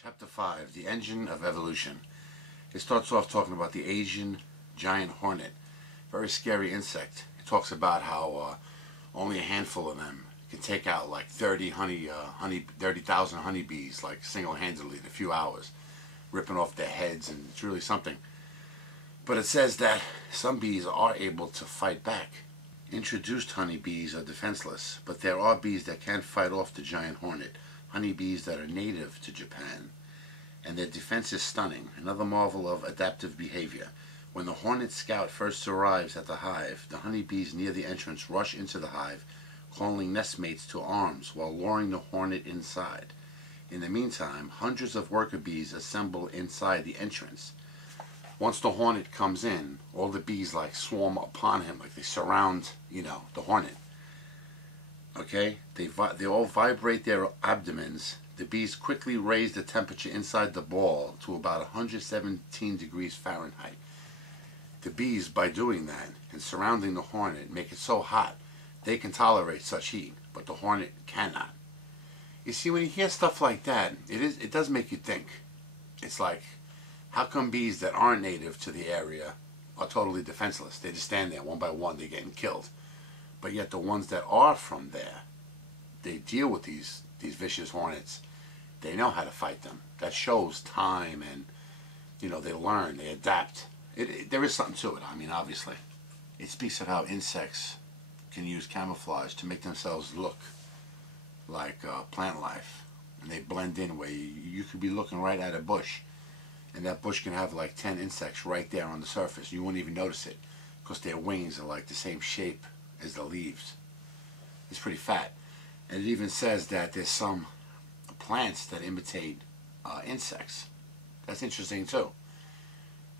Chapter 5, The Engine of Evolution. It starts off talking about the Asian giant hornet. Very scary insect. It talks about how only a handful of them can take out like 30,000 honeybees, like single-handedly in a few hours, ripping off their heads, and it's really something. But it says that some bees are able to fight back. Introduced honeybees are defenseless, but there are bees that can fight off the giant hornet, honeybees that are native to Japan, and their defense is stunning, another marvel of adaptive behavior. When the hornet scout first arrives at the hive, the honeybees near the entrance rush into the hive, calling nestmates to arms while luring the hornet inside. In the meantime, hundreds of worker bees assemble inside the entrance. Once the hornet comes in, all the bees like swarm upon him, like they surround, the hornet. Okay? They all vibrate their abdomens. The bees quickly raise the temperature inside the ball to about 117 degrees Fahrenheit. The bees, by doing that and surrounding the hornet, make it so hot they can tolerate such heat, but the hornet cannot. You see, when you hear stuff like that, it does make you think. It's like, how come bees that aren't native to the area are totally defenseless? They just stand there one by one, they're getting killed. But yet the ones that are from there, they deal with these vicious hornets. They know how to fight them. That shows time, and they learn, they adapt. There is something to it. I mean, obviously, it speaks of how insects can use camouflage to make themselves look like plant life, and they blend in where you could be looking right at a bush, and that bush can have like 10 insects right there on the surface. You won't even notice it because their wings are like the same shape as the leaves. It's pretty fat. And it even says that there's some plants that imitate insects. That's interesting too.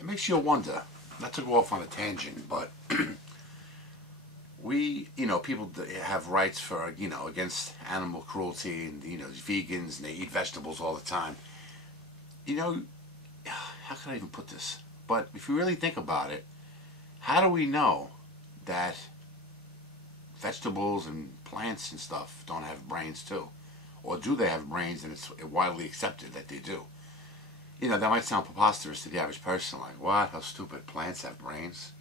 It makes you wonder, not to go off on a tangent, but people have rights for, against animal cruelty, and, vegans, and they eat vegetables all the time. How can I even put this? But if you really think about it, how do we know that vegetables and plants and stuff don't have brains too? Or do they have brains, and it's widely accepted that they do? That might sound preposterous to the average person, like, what? How stupid, plants have brains,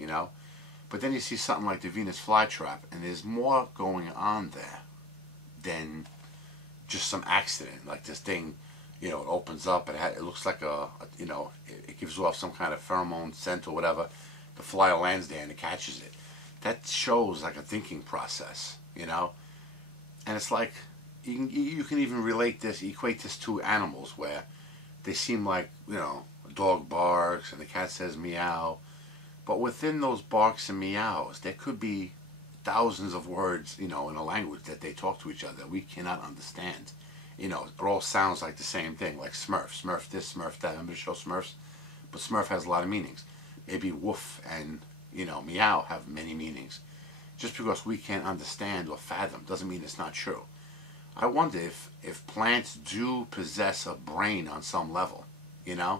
But then you see something like the Venus flytrap, and there's more going on there than just some accident. Like this thing, it opens up, it looks like it gives off some kind of pheromone scent or whatever. The fly lands there and it catches it. That shows like a thinking process, And it's like, you can even equate this to animals, where they seem like, a dog barks and the cat says meow. But within those barks and meows, there could be thousands of words, in a language that they talk to each other that we cannot understand. It all sounds like the same thing, like Smurf. Smurf this, Smurf that. Remember the show Smurfs? But Smurf has a lot of meanings. Maybe woof and, meow have many meanings. Just because we can't understand or fathom doesn't mean it's not true. I wonder if plants do possess a brain on some level, I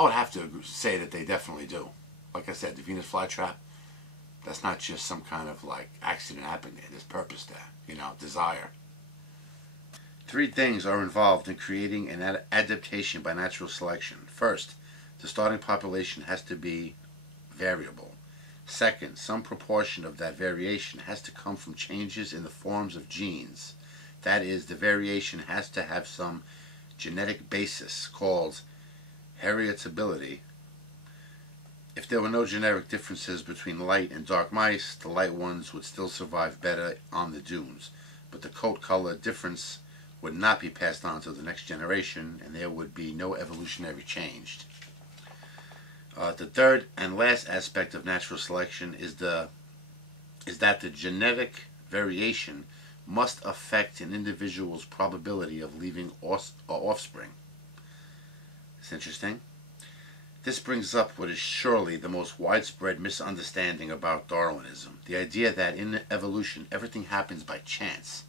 would have to say that they definitely do. Like I said, the Venus flytrap, that's not just some kind of like accident happening there. There's purpose there, desire. 3 things are involved in creating an adaptation by natural selection. First, the starting population has to be variable. Second, some proportion of that variation has to come from changes in the forms of genes. That is, the variation has to have some genetic basis called heritability. If there were no genetic differences between light and dark mice, the light ones would still survive better on the dunes, but the coat color difference would not be passed on to the next generation, and there would be no evolutionary change. The third and last aspect of natural selection is that the genetic variation must affect an individual's probability of leaving offspring. It's interesting. This brings up what is surely the most widespread misunderstanding about Darwinism, the idea that in evolution everything happens by chance,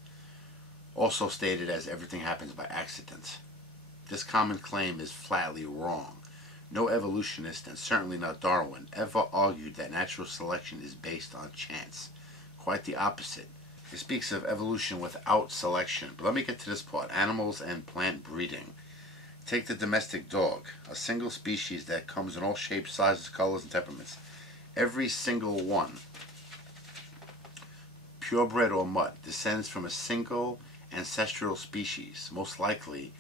also stated as everything happens by accident. This common claim is flatly wrong. No evolutionist, and certainly not Darwin, ever argued that natural selection is based on chance. Quite the opposite. It speaks of evolution without selection. But let me get to this part. Animals and plant breeding. Take the domestic dog, a single species that comes in all shapes, sizes, colors, and temperaments. Every single one, purebred or mutt, descends from a single ancestral species, most likely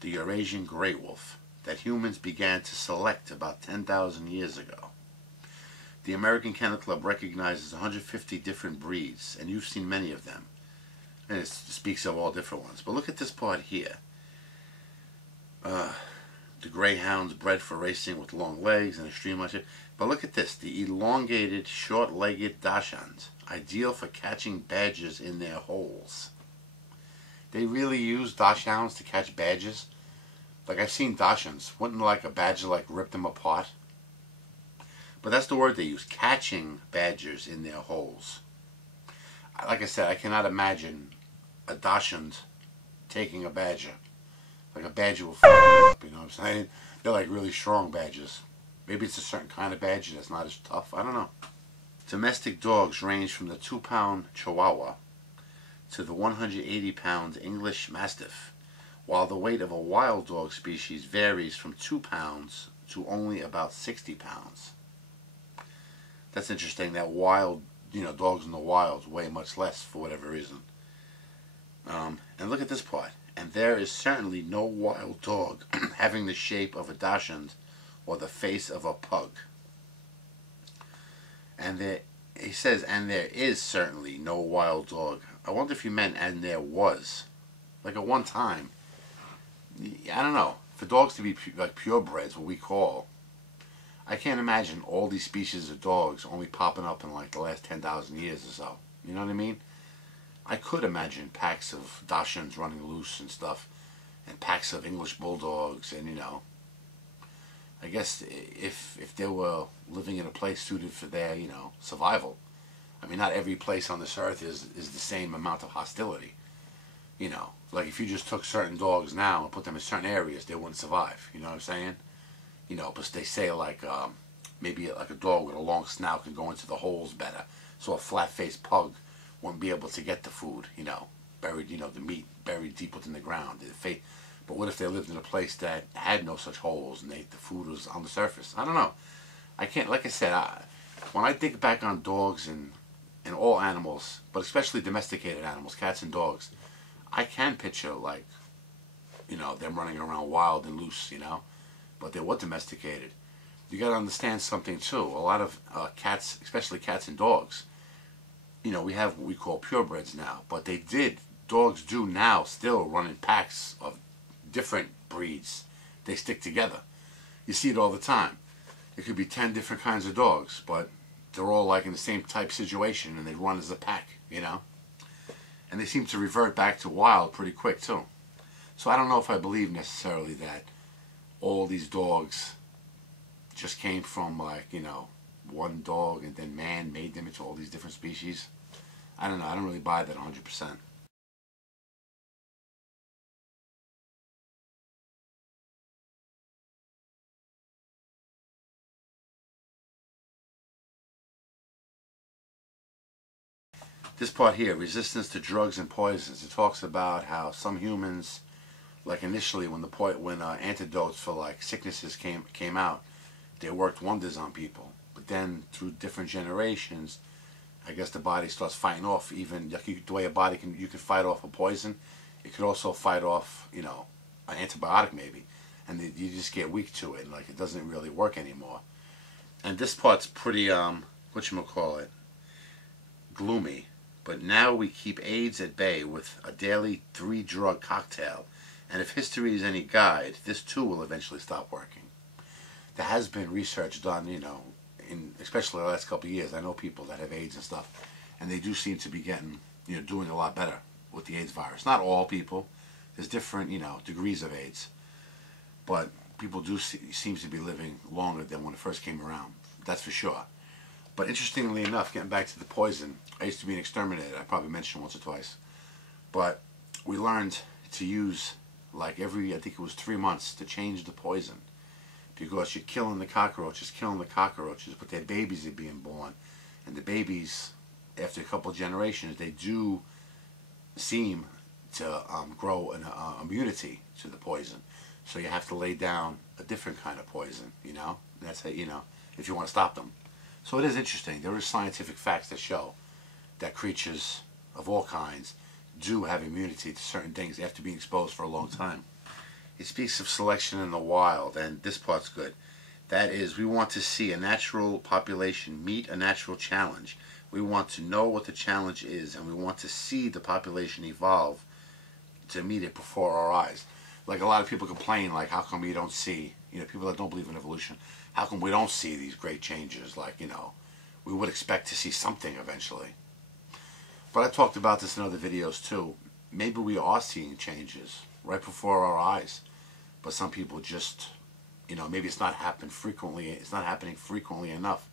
the Eurasian gray wolf, that humans began to select about 10,000 years ago. The American Kennel Club recognizes 150 different breeds, and you've seen many of them. And it speaks of all different ones. But look at this part here. The greyhounds bred for racing with long legs and extreme muscle. But look at this. The elongated, short-legged dachshunds, ideal for catching badgers in their holes. They really use dachshunds to catch badgers? Like, I've seen dachshunds. Wouldn't like a badger like rip them apart? But that's the word they use, catching badgers in their holes. Like I said, I cannot imagine a dachshund taking a badger. Like a badger will f*** up, you know what I'm saying? They're like really strong badgers. Maybe it's a certain kind of badger that's not as tough. I don't know. Domestic dogs range from the 2-pound Chihuahua to the 180-pound English Mastiff, while the weight of a wild dog species varies from 2 pounds to only about 60 pounds. That's interesting that wild, dogs in the wild weigh much less for whatever reason. And look at this part. And there is certainly no wild dog having the shape of a dachshund or the face of a pug. And he says, and there is certainly no wild dog. I wonder if he meant, and there was. Like at one time, I don't know, for dogs to be like purebreds, what we call, I can't imagine all these species of dogs only popping up in like the last 10,000 years or so. You know what I mean? I could imagine packs of dachshunds running loose and stuff, and packs of English bulldogs, and I guess if they were living in a place suited for their, survival. I mean, not every place on this earth is the same amount of hostility. Like if you just took certain dogs now and put them in certain areas, they wouldn't survive. You know what I'm saying? But they say like maybe like a dog with a long snout can go into the holes better, so a flat-faced pug won't be able to get the food, buried, the meat buried deep within the ground. But what if they lived in a place that had no such holes and the food was on the surface? I don't know. I can't, like I said, when I think back on dogs and all animals, but especially domesticated animals, cats and dogs, I can picture like, them running around wild and loose, but they were domesticated. You got to understand something too. A lot of cats, especially cats and dogs, we have what we call purebreds now, but dogs do now still run in packs of different breeds. They stick together. You see it all the time. It could be 10 different kinds of dogs, but they're all like in the same type situation and they run as a pack, And they seem to revert back to wild pretty quick too. So I don't know if I believe necessarily that all these dogs just came from like, one dog and then man made them into all these different species. I don't know. I don't really buy that 100%. This part here, resistance to drugs and poisons. It talks about how some humans, like initially when antidotes for like sicknesses came out, they worked wonders on people. But then through different generations, I guess the body starts fighting off even like the way a body you can fight off a poison. It could also fight off an antibiotic maybe, and you just get weak to it. Like it doesn't really work anymore. And this part's pretty whatchamacallit, gloomy. But now we keep AIDS at bay with a daily 3-drug cocktail. And if history is any guide, this too will eventually stop working. There has been research done, in especially the last couple of years. I know people that have AIDS and stuff, and they do seem to be getting, doing a lot better with the AIDS virus. Not all people. There's different, degrees of AIDS. But people do seem to be living longer than when it first came around. That's for sure. But interestingly enough, getting back to the poison, I used to be an exterminator. I probably mentioned once or twice. But we learned to use, like I think it was 3 months, to change the poison. Because you're killing the cockroaches, but their babies are being born. And the babies, after a couple of generations, they do seem to grow an immunity to the poison. So you have to lay down a different kind of poison, you know? That's how, you know, if you want to stop them. So it is interesting. There is scientific facts that show that creatures of all kinds do have immunity to certain things after being exposed for a long time. It speaks of selection in the wild, and this part's good. That is, we want to see a natural population meet a natural challenge. We want to know what the challenge is, and we want to see the population evolve to meet it before our eyes. Like a lot of people complain, like, how come we don't see, you know, people that don't believe in evolution, how come we don't see these great changes? Like, you know, we would expect to see something eventually. But I talked about this in other videos too. Maybe we are seeing changes right before our eyes, but some people just, you know, maybe it's not happening frequently enough